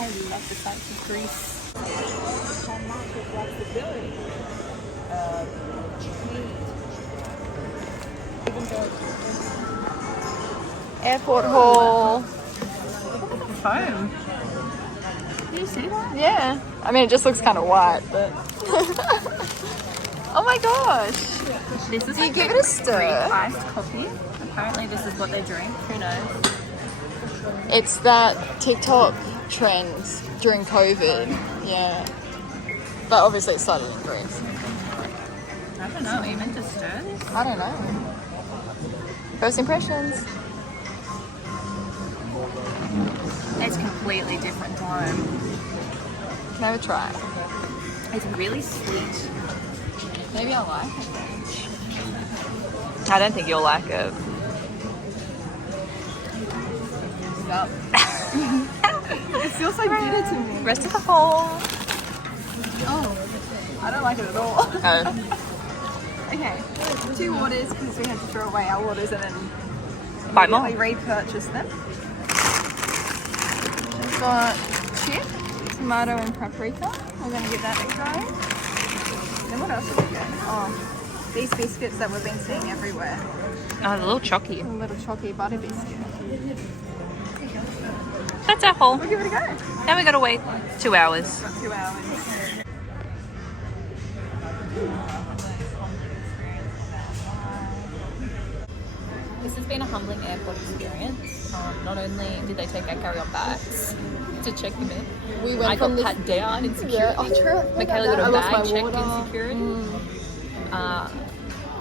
I love the sights of Greece. Airport hall. Foam. Did you see that? Yeah. I mean, it just looks kind of white, but... Oh my gosh. This is Do you give it a stir? iced coffee. Apparently this is what they drink. Who knows? It's that TikTok trend during COVID. Yeah. But obviously it started in Greece. I don't know. Are you meant to stir this? I don't know. First impressions. It's completely different tone. Can I have a try? It's really sweet. Maybe I'll like it. I don't think you'll like it. Yep. It feels so bitter to me. Rest of the whole. Oh, I don't like it at all. Oh. Okay, 2 waters because we had to throw away our waters and then Buy more. we repurchase them. We've got chip, tomato and paprika. We're going to give that a go. Then what else have we got? Oh, these biscuits that we've been seeing everywhere. Oh, the little chocky. A little chalky butter biscuit. That's our haul. We'll give it a go. Now we gotta wait 2 hours. Got 2 hours. This has been a humbling airport experience. Not only did they take our carry-on bags to check them in, We went I from got pat down in security. Yeah, oh, true. Michaela got I a lost bag my checked water. in security.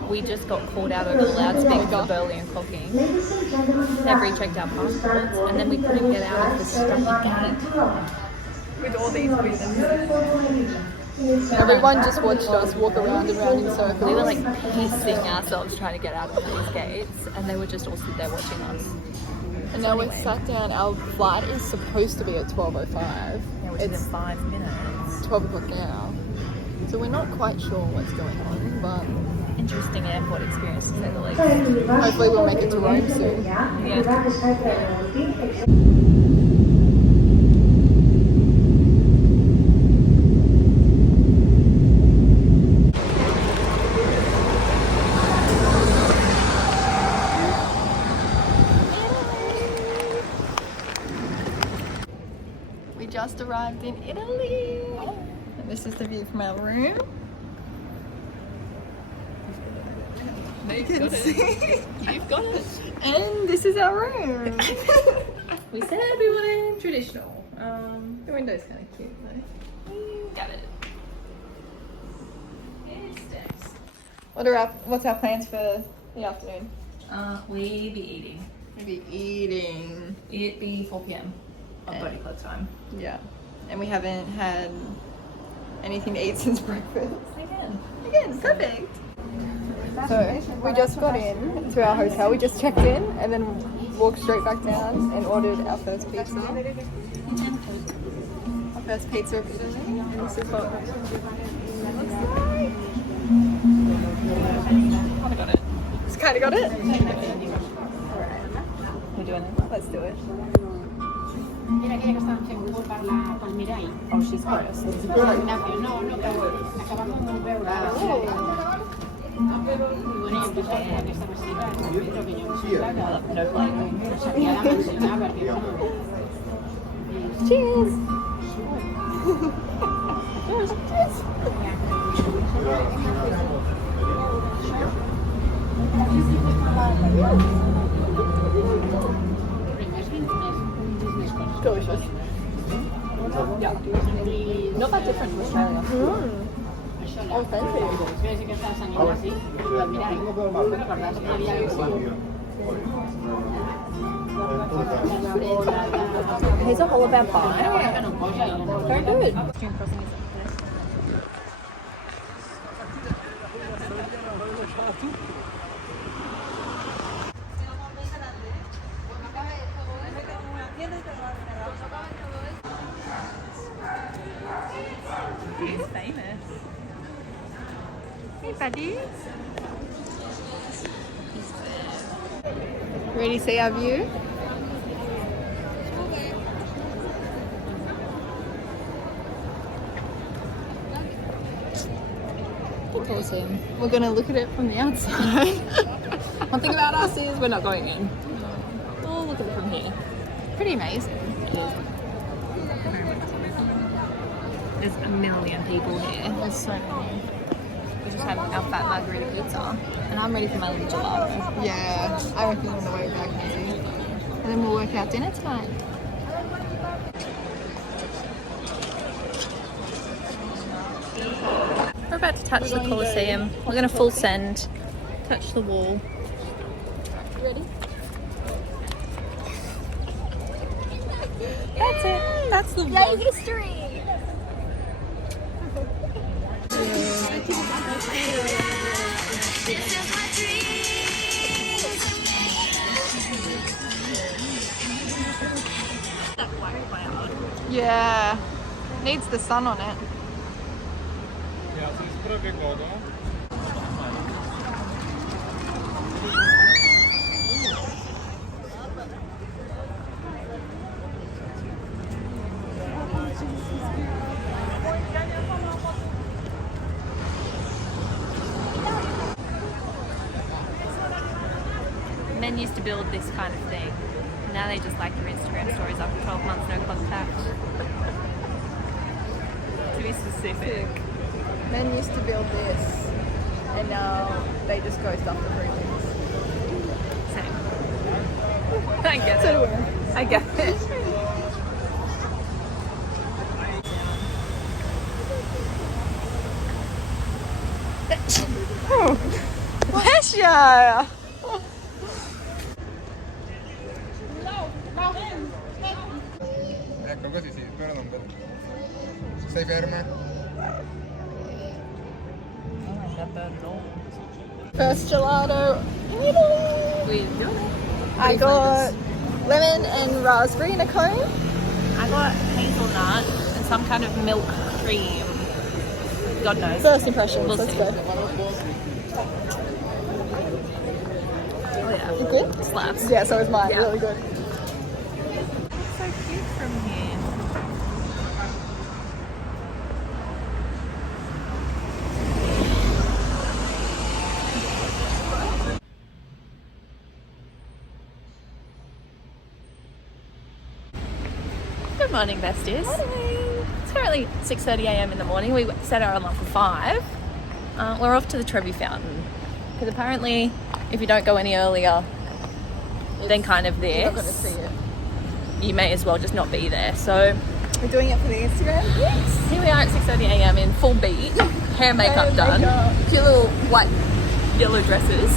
We just got called out over the loudspeaker for burly and clocking. They've rechecked our passports, and then we couldn't get out of the stuffy gate. With all these reasons. Everyone just watched us walk around and around in circles. We were like pacing ourselves trying to get out of these gates, and they were just all stood there watching us. And now we're sat down. Our flight is supposed to be at 12:05. Yeah, which is in 5 minutes. 12 o'clock now. So we're not quite sure what's going on, but Interesting airport experience to say the least. hopefully we'll make it to Rome soon. Yeah. We just arrived in Italy. And this is the view from our room. You can see. You've got it. And this is our room. We said we wanted traditional. The window's kind of cute though. Got it. What's our plans for the afternoon? We be eating. Maybe eating. It be 4 p.m. on body clock time. Yeah. And we haven't had anything to eat since breakfast. Again, Perfect. So we just got in to our hotel. We just checked in and then walked straight back down and ordered our first pizza. Our first pizza of Italy. And this is what it looks like. Kinda got it. Just kind of got it. We're doing it. Let's do it. Oh, she's gross. No flavor. Cheers. Delicious. Yeah. Not that different from Australia. Oh, thank you. Here's a whole about pie. Very good. He's famous. Hey, buddy. Ready to see our view? Colosseum. We're gonna look at it from the outside. One thing about us is we're not going in. We'll look at it from here. Pretty amazing. There's a million people here. There's so many. We just had our fat margarita pizza, and I'm ready for my little gelato. Yeah, I reckon on the way back maybe. And then we'll work out dinner tonight. We're about to touch the Colosseum. We're going to full send, touch the wall. Ready? That's it. That's the Yay, vlog. history! Yeah, needs the sun on it. Ja, to jest prawie woda. Men used to build this kind of thing. Now they just like your Instagram stories after 12 months no contact. To be specific. Men used to build this, and now they just go stuff the roofings. Same. I get So it. do we. I get it. Bless ya! Ecco così sì, però non vedo. Stai ferma? First gelato in Italy! I got lemon and raspberry in a cone. I got hazelnut and some kind of milk cream. God knows. First impressions, We'll let's see. go. Oh yeah. You good? Slaps. Yeah, so is mine, Yeah. really good. So cute from here. Good morning, besties. It's currently 6:30 a.m. in the morning. We set our alarm for 5. We're off to the Trevi Fountain because apparently, if you don't go any earlier, then kind of You're not this, going to see it. you may as well just not be there. So We're doing it for the Instagram? Yes! here we are at 6:30 a.m. in full beat, hair, makeup done, makeup. cute little white, yellow dresses.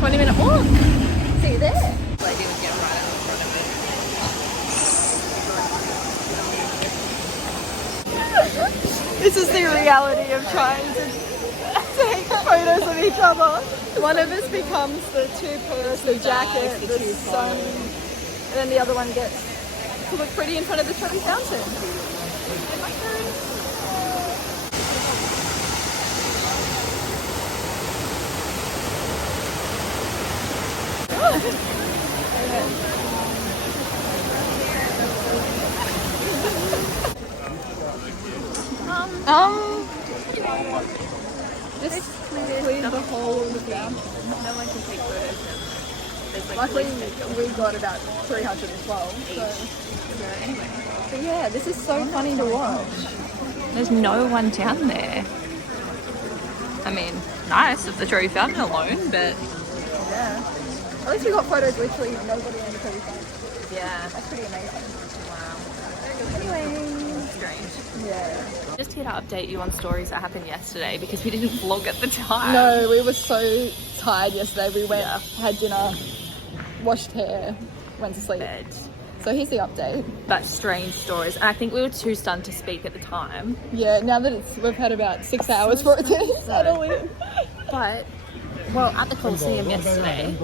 20-minute walk. See you there. Lady would get right out in front of it. This is the reality of trying to take photos of each other. One of us becomes the two-piece, the jacket, the sun, and then the other one gets to look pretty in front of the Trevi Fountain. Just cleared the whole of the fountain. No one can take photos now. There's like Luckily, police takeover. we got about 312. So Anyway, but yeah, this is so funny to watch. there's no one down there. I mean, nice of the Trevi Fountain alone, but Yeah. At least we got photos literally nobody on the Trevi Fountain. yeah, That's pretty amazing. wow, Anyway, strange. yeah. Just here to update you on stories that happened yesterday because we didn't vlog at the time. No, we were so tired yesterday. We went, had dinner, washed hair, went to sleep. Bed. So here's the update. But strange stories. And I think we were too stunned to speak at the time. Yeah, now that we've had about 6 hours for it to settle in. But, well, at the Colosseum yesterday,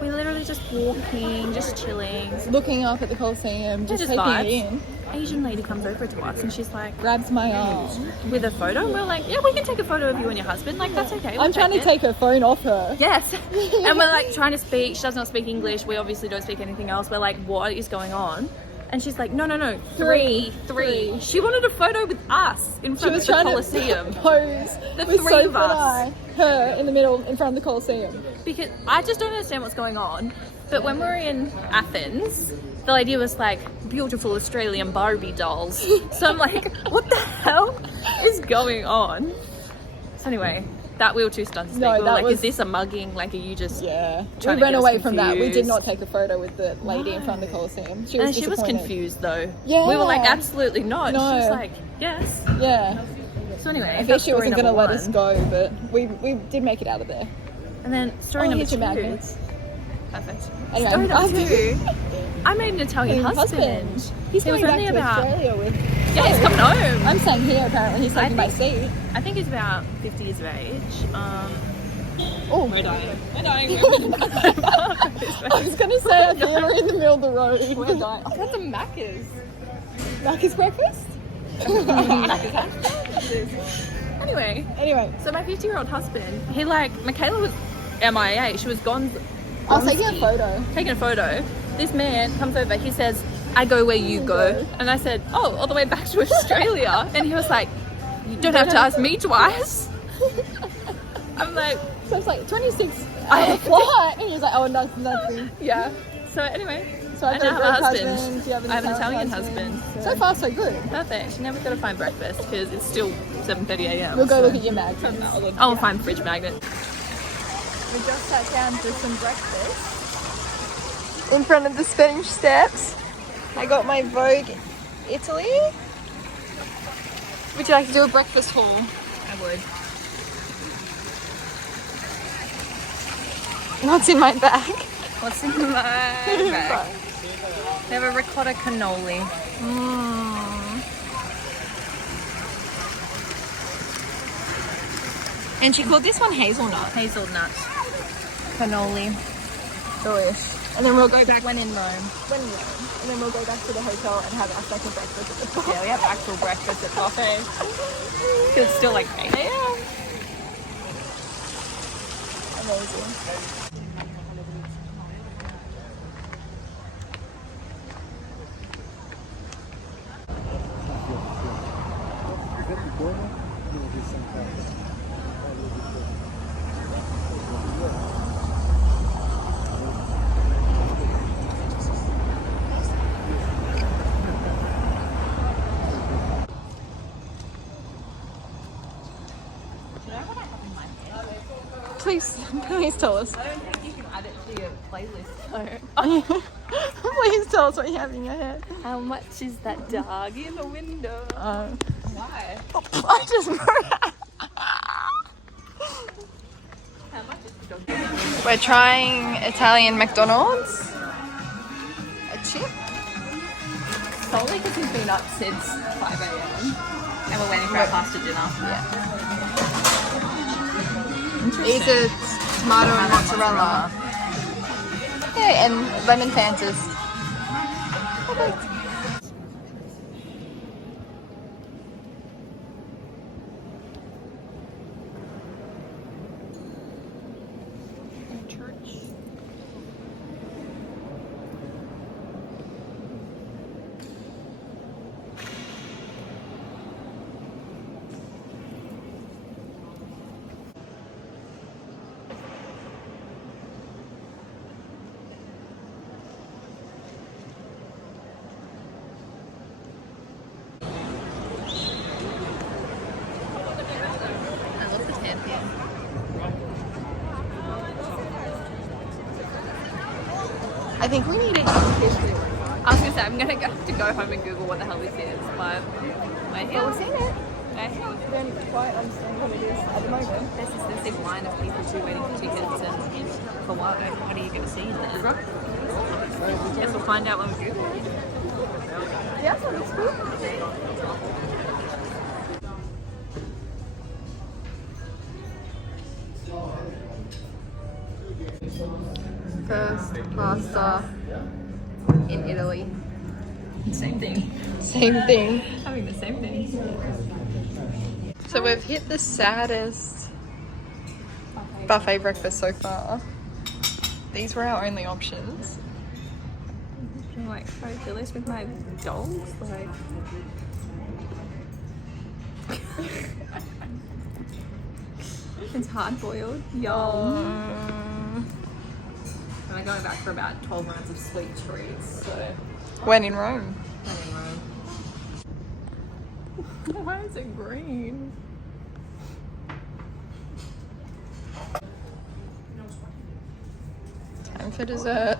we literally just walking, just chilling. Looking up at the Colosseum, just Just taking vibes. it in. Asian lady comes over to us and she's like, Grabs my arm. with a photo. And we're like, yeah, we can take a photo of you and your husband. Like, that's okay. We'll I'm trying to it." take her phone off her. Yes. And we're like trying to speak. She does not speak English. We obviously don't speak anything else. We're like, what is going on? And she's like, no, three. She wanted a photo with us in front of the Colosseum. Pose The with three of Sophie and us. her in the middle in front of the Colosseum. Because I just don't understand what's going on. But when we were in Athens, the lady was like, beautiful Australian Barbie dolls. So I'm like, what the hell is going on? So anyway, that we were too stunned to speak. No, We were that like, was- is this a mugging? Like, are you just Yeah. trying We to ran get us away from that. We did confused? not take a photo with the lady in front of the Colosseum. She was And she was disappointed. confused though. Yeah. We were like, absolutely not. No. She was like, yes. Yeah. So anyway, I that's guess she story wasn't going to number let us one. go, but we did make it out of there. And then story Oh, number here's your 2. magnets. Perfect. Anyway, Story number husband. 2. I made an Italian husband. He's He was going only back to about. Australia with... Yeah, he's coming home. I'm staying here apparently. He's taking my seat. I think he's about 50 years of age. Oh, We're dying. We're dying. I was going to say I think we're in the middle of the road. We're dying. I got the Macca's. Macca's breakfast? Anyway, so my 50-year-old husband, he like, Makayla was MIA. She was gone. I was taking a photo. Taking a photo. This man comes over. He says, I go where you go. And I said, oh, all the way back to Australia. And he was like, you don't have to ask me twice. I'm like, So it's like 26 hour flight. And he was like, oh, nothing. yeah. So anyway, So I now have a husband. You have I have an Italian husband. So far, so good. Perfect. Now we've got to find breakfast because it's still 7:30 a.m. We'll go so look at your magnets. I'll find fridge magnet. We just sat down for some breakfast in front of the Spanish Steps. I got my Vogue Italy. Would you like to do a breakfast haul? I would. What's in my bag? What's in my bag? They have a ricotta cannoli. And she called this one hazelnut. Hazelnut cannoli. Delish. And then we'll go back When in Rome. when we're done. And then we'll go back to the hotel and have our second breakfast at the bar. Yeah, we have actual breakfast at buffet. Because it's still like 8 a.m. Amazing. Please tell us. I don't think you can add it to your playlist. Please tell us what you have in your head. How much is that dog in the window? Why? I just How much is the dog? We're trying Italian McDonald's. A chip. Solely because he's been up since 5 a.m. And we're waiting for our pasta dinner. Yeah. These are tomato and mozzarella. Yeah, and lemon Fantas. I love the champion. I think we need a history. I was gonna say I'm gonna have to go home and Google what the hell this is, but we're here. Well, we've seen it. We're here. We don't quite understand what it is at the moment. There's this big line of people too waiting for tickets, and for what? What are you gonna see in there? Guess we'll find out when we Google it. Yeah, that looks cool. First pasta in Italy. Same thing. Same thing. Having the same thing. So we've hit the saddest buffet breakfast so far. These were our only options. like try to do this with my dogs, like. It's hard boiled. Yum. And I'm going back for about 12 rounds of sweet treats. So When in Rome. why is it green? Time for dessert.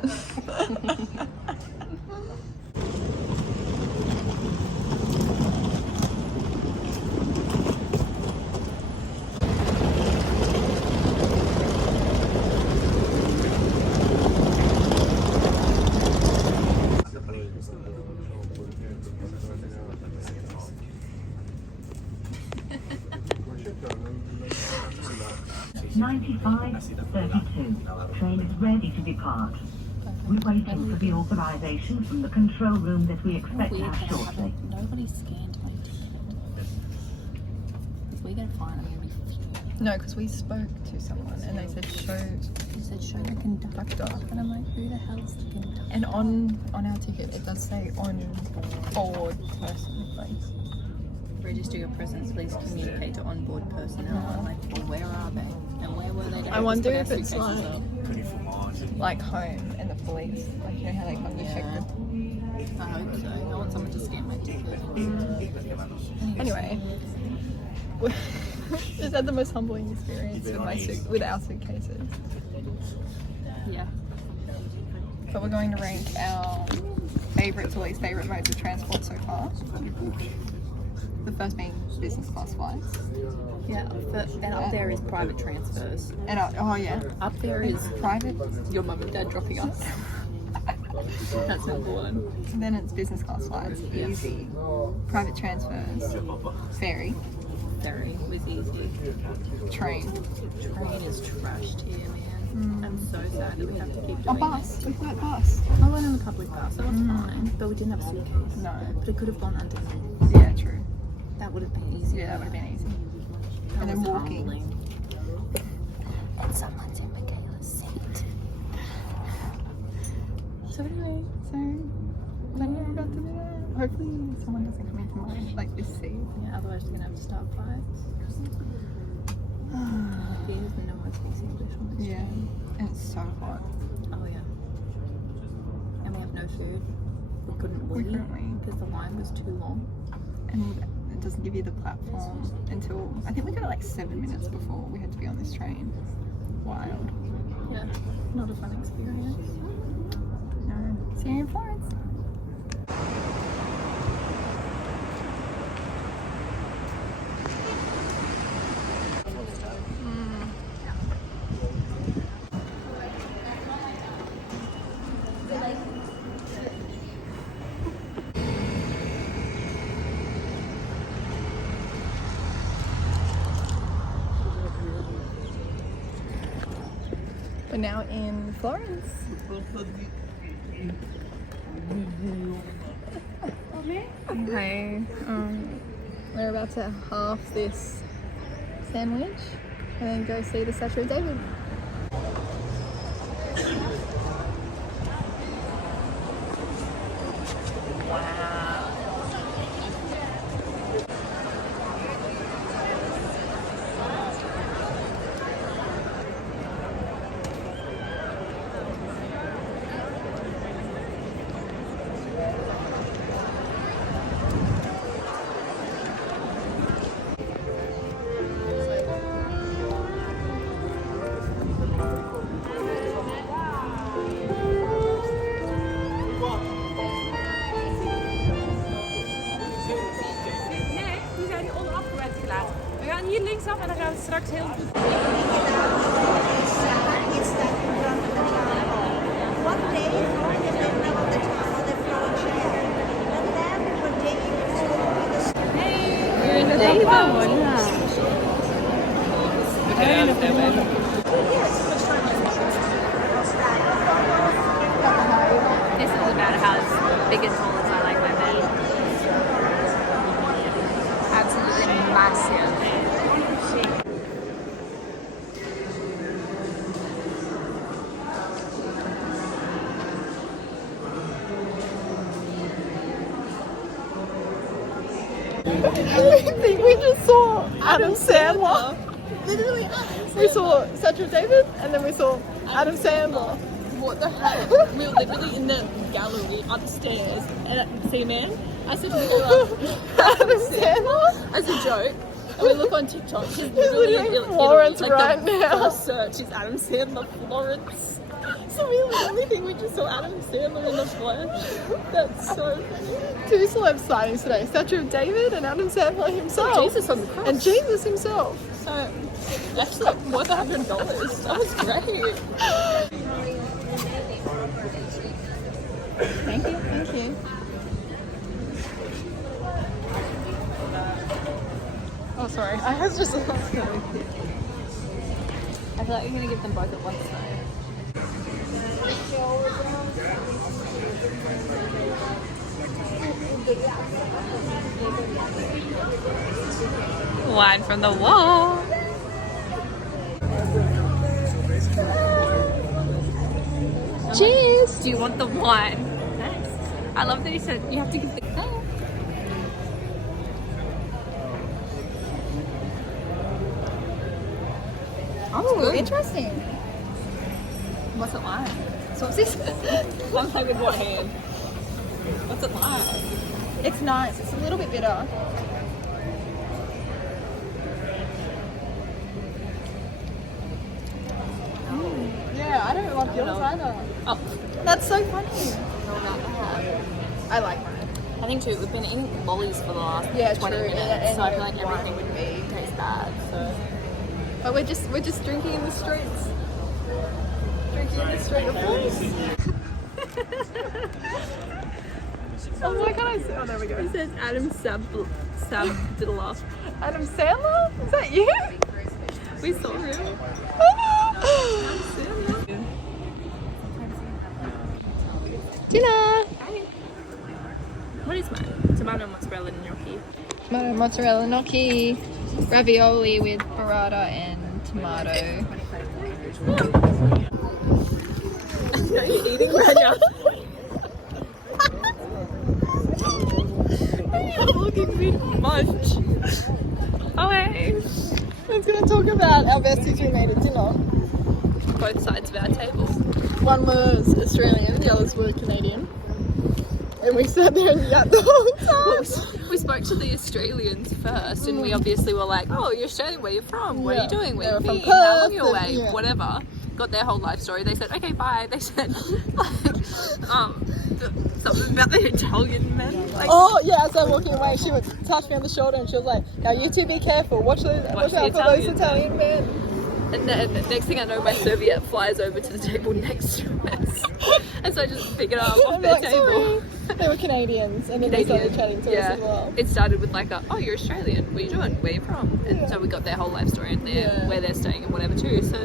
Train is ready to depart. We're waiting for the authorization from the control room that we expect to have shortly. Nobody scanned my ticket. If we get fined, I'm gonna be furious. No, because we spoke to someone and they said He said show the conductor. And I'm like, who the hell is the conductor? and on our ticket it does say on board person, please. Register your presence, please communicate to onboard personnel. I'm like, well, where are they? And where were they? I wonder if Just put our it's suitcases up. like home and the police, like you know how they come to check them. I hope so. I want someone to scan my ticket. Anyway, is that the most humbling experience with our suitcases? Yeah. But we're going to rank our favourite to least favourite modes of transport so far. The first being business class flights. Yeah, and up there is private transfers. And Up there is private. your mum and dad dropping us. That's number one. And then it's business class flights, easy. Private transfers, ferry, Was easy. train. Train is trashed here, man. I'm so sad that we have to keep doing Bus. We've got bus. it. I went on a public bus, that was fine. But we didn't have a suitcase. No. But it could have gone underneath. Yeah, true. That would have been easy. Yeah, that would have been easy. That And then was walking. humbling. And someone's in Makayla's seat. So anyway, When are we about to do that? Hopefully someone doesn't come into my this seat. yeah, otherwise we're gonna have to start fights. He has no one speaks English on this Yeah, train. and it's so hot. Oh yeah. And we have no food. We couldn't We leave couldn't leave. because the line was too long. And it doesn't give you the platform until I think we got it like 7 minutes before we had to be on this train. Wild. Yeah, not a fun experience. No. See you in Florence. We're now in Florence. Okay, we're about to half this sandwich and then go see the Statue of David. Hier linksaf en dan gaan we straks heel goed. One day, Florence is the name of the town of the Florence share. And then one day it's going to be the This is about how big and tall as I like my bed. Absolutely massive. I think we just saw Adam Sandler. Literally, We saw Statue of David, and then we saw Adam Sandler. what the hell? We were literally in the gallery upstairs, and see, man, I said to Makayla, Adam Sandler? as a joke, and we look on TikTok, she's literally literally in Florence like right the now. first search is Adam Sandler Florence. So we literally think we just saw Adam Sandler in the flesh. That's so funny. 2 celeb sightings today. Statue of David and Adam Sandler himself. Jesus on the cross. And Jesus himself. So, actually, worth $100. That was great. Thank you. Thank you. Oh, sorry. I was just. I feel like you're going to give them both at once, though. Wine from the wall. Cheers. Do you want the wine? Thanks. I love that he said you have to give the. Oh, interesting. What's it like? Sauces. I'm like with one hand. What's it like? It's nice. It's a little bit bitter. Yeah, I don't love yours either. Oh, That's so funny. no, not that. I like mine. I think too. We've been eating lollies for the last 20 true. minutes, And so I feel like wine everything would be. tastes bad. So. But we're just drinking in the streets. Drinking in the street. Oh, why can't I see? Oh, there we go. It says Adam Sabdilla. Adam Sandler? Is that you? We saw him. Dinner. What is mine? Tomato mozzarella gnocchi. Tomato mozzarella gnocchi, ravioli with burrata and tomato. Are you eating right now? You're looking big munch. Oh hey. Let's gonna talk about our besties we made at dinner. Both sides of our tables. One was Australian, the others were Canadian. And we sat there and yapped the whole time. We spoke to the Australians first, and we obviously were like, "Oh, you're Australian. Where are you from? What are you doing? Where They are were you from been? How long Perth are you away? and- yeah. Whatever." Got their whole life story. They said, "Okay, bye." They said, something about the Italian men. Like, Oh yeah, as I'm walking away, she would touch me on the shoulder and she was like, "Now you two be careful. Watch out for those Italian men." And then next thing I know, my serviette flies over to the table next to us, and so I just pick it up off I'm their like, table. sorry. They were Canadians, and then they started chatting to us as well. It started with like "Oh, you're Australian. What are you doing? Where are you from?" And so we got their whole life story and where they're staying and whatever too. So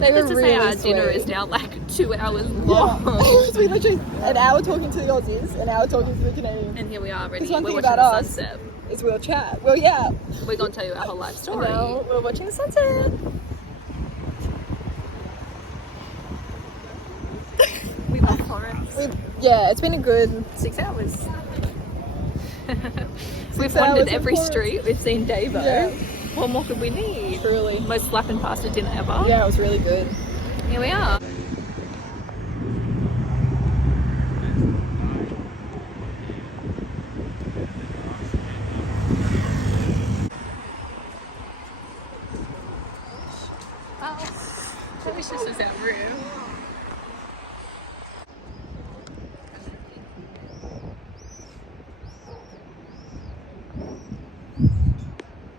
They were needless to really say, our dinner sweet. is now like 2 hours long. So we literally an hour talking to the Aussies, an hour talking to the Canadians. And here we are, ready. There's one We're thing watching about the us. sunset. Is we'll chat. Well, yeah. We're gonna tell you our whole life story. Now we're watching the sunset. We love Florence. Yeah, it's been a good 6 hours. We've hours wandered in every Florence. street. We've seen Davo. Yeah. What more could we need? Truly. Most slapping pasta dinner ever. Yeah, it was really good. Here we are. That was just as our room.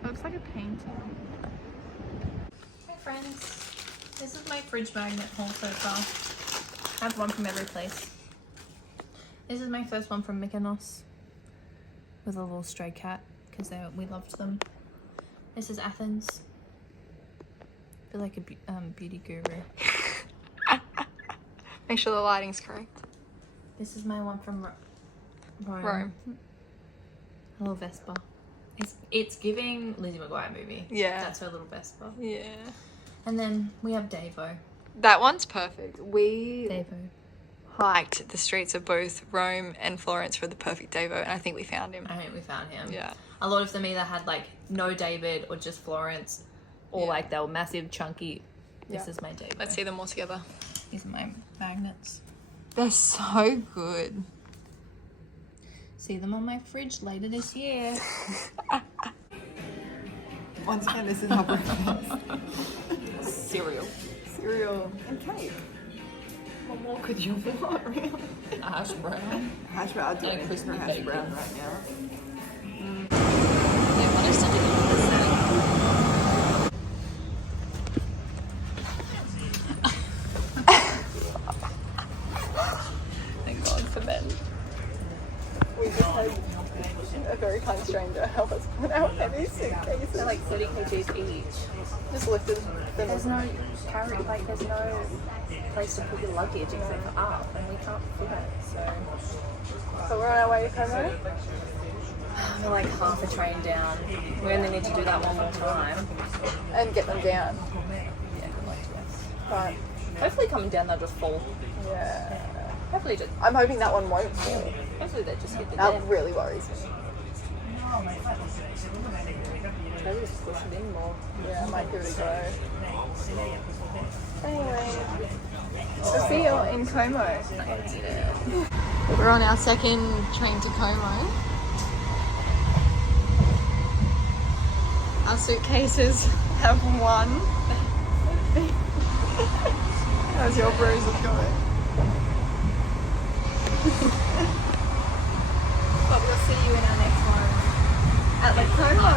Looks like a painting. Hey friends, this is my fridge magnet haul so far. I have one from every place. This is my first one from Mykonos with a little stray cat because we loved them. This is Athens. I feel like a beauty guru. Make sure the lighting's correct. This is my one from Rome. Rome. Hello Vespa. It's giving Lizzie McGuire movie. Yeah. That's her little Vespa. Yeah. And then we have Davo. That one's perfect. Davo. hiked the streets of both Rome and Florence for the perfect day boat, and I think we found him. I think we found him. Yeah. A lot of them either had like no David or just Florence, or like they were massive, chunky. This is my David. Let's see them all together. These are my magnets. They're so good. See them on my fridge later this year. Once again, this is our breakfast. Cereal. Cereal and cake. What more could you want, really? A hash brown. Hash brown. I'm doing And a crispy hash bacon. brown right now. Yeah, what else did you want to say? Thank God for men. We just had a very kind stranger help us put our heavy suitcases. They're like 30 kgs each. Just lifted them. There's no carry, like there's no place to put your luggage except for up, and we can't fit it. So we're on our way to Como. We're like half a train down. We only need to do that one more time. And get them down. Yeah, good luck to us. But Hopefully coming down they'll just fall. yeah, Hopefully just. I'm hoping that one won't fall. Hopefully they just hit the That deck. really worries me. Maybe just push it in more. Yeah, I might give it a go. Anyway, we'll see you in Como. We're on our second train to Como. Our suitcases have one. How's your bruises going? But we'll see you in our next one at the Como.